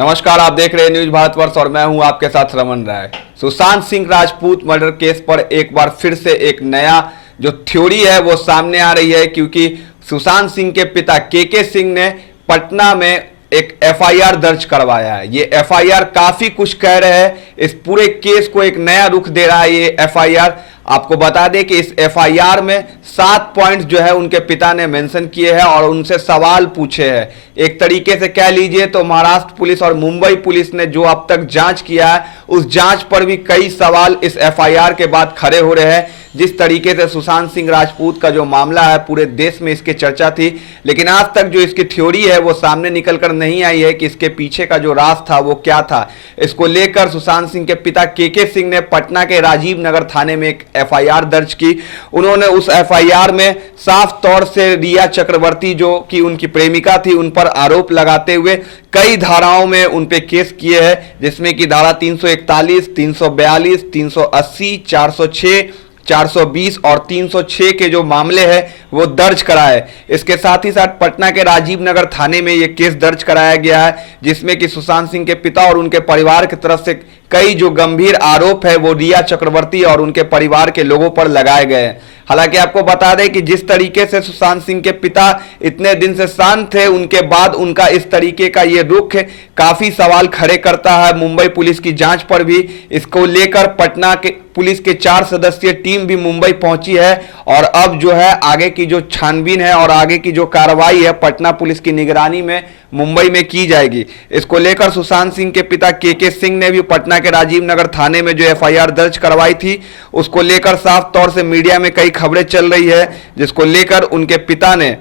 नमस्कार, आप देख रहे हैं न्यूज भारतवर्ष और मैं हूं आपके साथ रमन राय। सुशांत सिंह राजपूत मर्डर केस पर एक बार फिर से एक नया जो थ्योरी है वो सामने आ रही है, क्योंकि सुशांत सिंह के पिता के सिंह ने पटना में एक एफआईआर दर्ज करवाया है। ये एफआईआर काफी कुछ कह रहे हैं, इस पूरे केस को एक नया रुख दे रहा है ये एफआईआर। आपको बता दें कि इस एफआईआर में 7 पॉइंट्स जो है उनके पिता ने मेंशन किए हैं और उनसे सवाल पूछे हैं। एक तरीके से कह लीजिए तो महाराष्ट्र पुलिस और मुंबई पुलिस ने जो अब तक जांच किया है उस जांच पर भी कई सवाल इस एफआईआर के बाद खड़े हो रहे हैं। जिस तरीके से सुशांत सिंह राजपूत का जो मामला है पूरे देश में इसकी चर्चा थी, लेकिन आज तक जो इसकी थ्योरी है वो सामने निकल कर नहीं आई है कि इसके पीछे का जो राज था वो क्या था। इसको लेकर सुशांत सिंह के पिता के सिंह ने पटना के राजीव नगर थाने में एक एफआईआर दर्ज की। उन्होंने उस एफआईआर में साफ तौर से रिया चक्रवर्ती जो कि उनकी प्रेमिका थी उन पर आरोप लगाते हुए कई धाराओं में उन पे केस किए हैं, जिसमें कि धारा 341, 342, 380, 406, 420 और 306 के जो मामले हैं वो दर्ज कराए। इसके साथ ही साथ पटना के राजीव नगर थाने में ये केस दर्ज कराया गया है, जिसमें कि सुशांत सिंह के पिता और उनके परिवार की तरफ से कई जो गंभीर आरोप है वो रिया चक्रवर्ती और उनके परिवार के लोगों पर लगाए गए हैं। हालांकि आपको बता दें कि जिस तरीके से सुशांत सिंह के पिता इतने दिन से शांत थे, उनके बाद उनका इस तरीके का ये रुख काफी सवाल खड़े करता है मुंबई पुलिस की जांच पर भी। इसको लेकर पटना के पुलिस के 4 सदस्यीय टीम भी मुंबई पहुंची है और अब जो है आगे की जो छानबीन है और आगे की जो कार्रवाई है पटना पुलिस की निगरानी में मुंबई में की जाएगी। इसको लेकर सुशांत सिंह के पिता के सिंह ने भी पटना के राजीव नगर थाने में जो एफआईआर दर्ज करवाई थी उसको लेकर साफ तौर से मीडिया में कई खबरें चल रही है, जिसको लेकर उनके पिता ने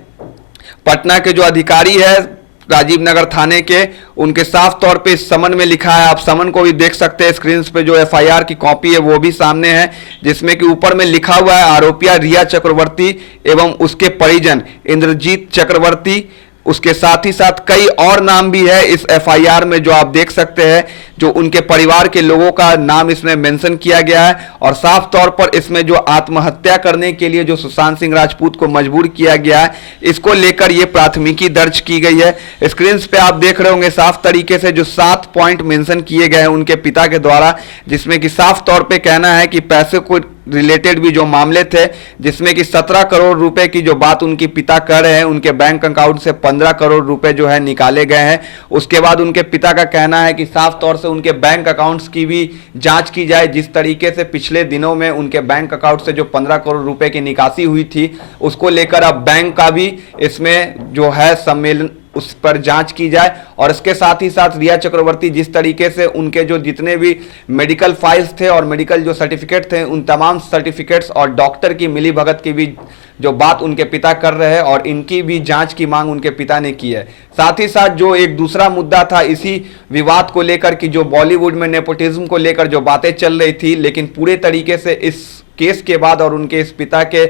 पटना के जो अधिकारी है राजीव नगर थाने के उनके साफ तौर पे इस समन में लिखा है। आप समन को भी देख सकते हैं, स्क्रीन पे जो एफआईआर की कॉपी है वो भी सामने है, जिसमें कि ऊपर में लिखा हुआ है आरोपिया रिया चक्रवर्ती एवं उसके परिजन इंद्रजीत चक्रवर्ती। उसके साथ ही साथ कई और नाम भी है इस एफआईआर में जो आप देख सकते हैं, जो उनके परिवार के लोगों का नाम इसमें मेंशन किया गया है। और साफ तौर पर इसमें जो आत्महत्या करने के लिए जो सुशांत सिंह राजपूत को मजबूर किया गया है इसको लेकर ये प्राथमिकी दर्ज की गई है। स्क्रीन पे आप देख रहे होंगे साफ तरीके से जो 7 पॉइंट मेंशन किए गए हैं उनके पिता के द्वारा, जिसमें कि साफ तौर पर कहना है कि पैसे को रिलेटेड भी जो मामले थे, जिसमें कि 17 करोड़ रुपए की जो बात उनके पिता कर रहे हैं, उनके बैंक अकाउंट से 15 करोड़ रुपए जो है निकाले गए हैं। उसके बाद उनके पिता का कहना है कि साफ तौर से उनके बैंक अकाउंट्स की भी जांच की जाए। जिस तरीके से पिछले दिनों में उनके बैंक अकाउंट से जो 15 करोड़ रुपए की निकासी हुई थी उसको लेकर अब बैंक का भी इसमें जो है सम्मेलन उस पर जांच की जाए। और इसके साथ ही साथ रिया चक्रवर्ती जिस तरीके से उनके जो जितने भी मेडिकल फाइल्स थे और मेडिकल जो सर्टिफिकेट थे उन तमाम सर्टिफिकेट्स और डॉक्टर की मिलीभगत की भी जो बात उनके पिता कर रहे हैं और इनकी भी जांच की मांग उनके पिता ने की है। साथ ही साथ जो एक दूसरा मुद्दा था इसी विवाद को लेकर कि जो बॉलीवुड में नेपोटिज्म को लेकर जो बातें चल रही थी, लेकिन पूरे तरीके से इस केस के बाद और उनके इस पिता के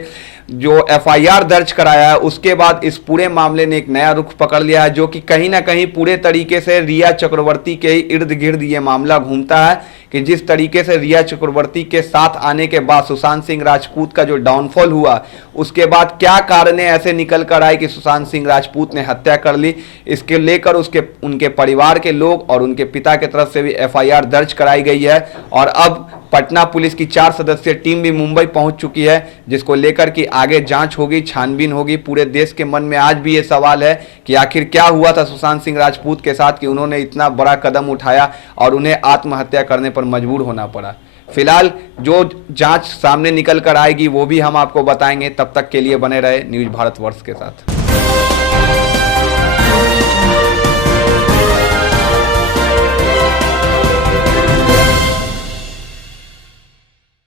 जो एफआईआर दर्ज कराया है उसके बाद इस पूरे मामले ने एक नया रुख पकड़ लिया है, जो कि कहीं ना कहीं पूरे तरीके से रिया चक्रवर्ती के ही इर्द गिर्द ये मामला घूमता है कि जिस तरीके से रिया चक्रवर्ती के साथ आने के बाद सुशांत सिंह राजपूत का जो डाउनफॉल हुआ उसके बाद क्या कारण ऐसे निकल कर आए कि सुशांत सिंह राजपूत ने हत्या कर ली। इसके लेकर उनके परिवार के लोग और उनके पिता की तरफ से भी एफआईआर दर्ज कराई गई है और अब पटना पुलिस की 4 सदस्यीय टीम भी मुंबई पहुंच चुकी है, जिसको लेकर कि आगे जांच होगी, छानबीन होगी। पूरे देश के मन में आज भी ये सवाल है कि आखिर क्या हुआ था सुशांत सिंह राजपूत के साथ कि उन्होंने इतना बड़ा कदम उठाया और उन्हें आत्महत्या करने पर मजबूर होना पड़ा। फिलहाल जो जांच सामने निकल कर आएगी वो भी हम आपको बताएंगे। तब तक के लिए बने रहे न्यूज भारतवर्ष के साथ।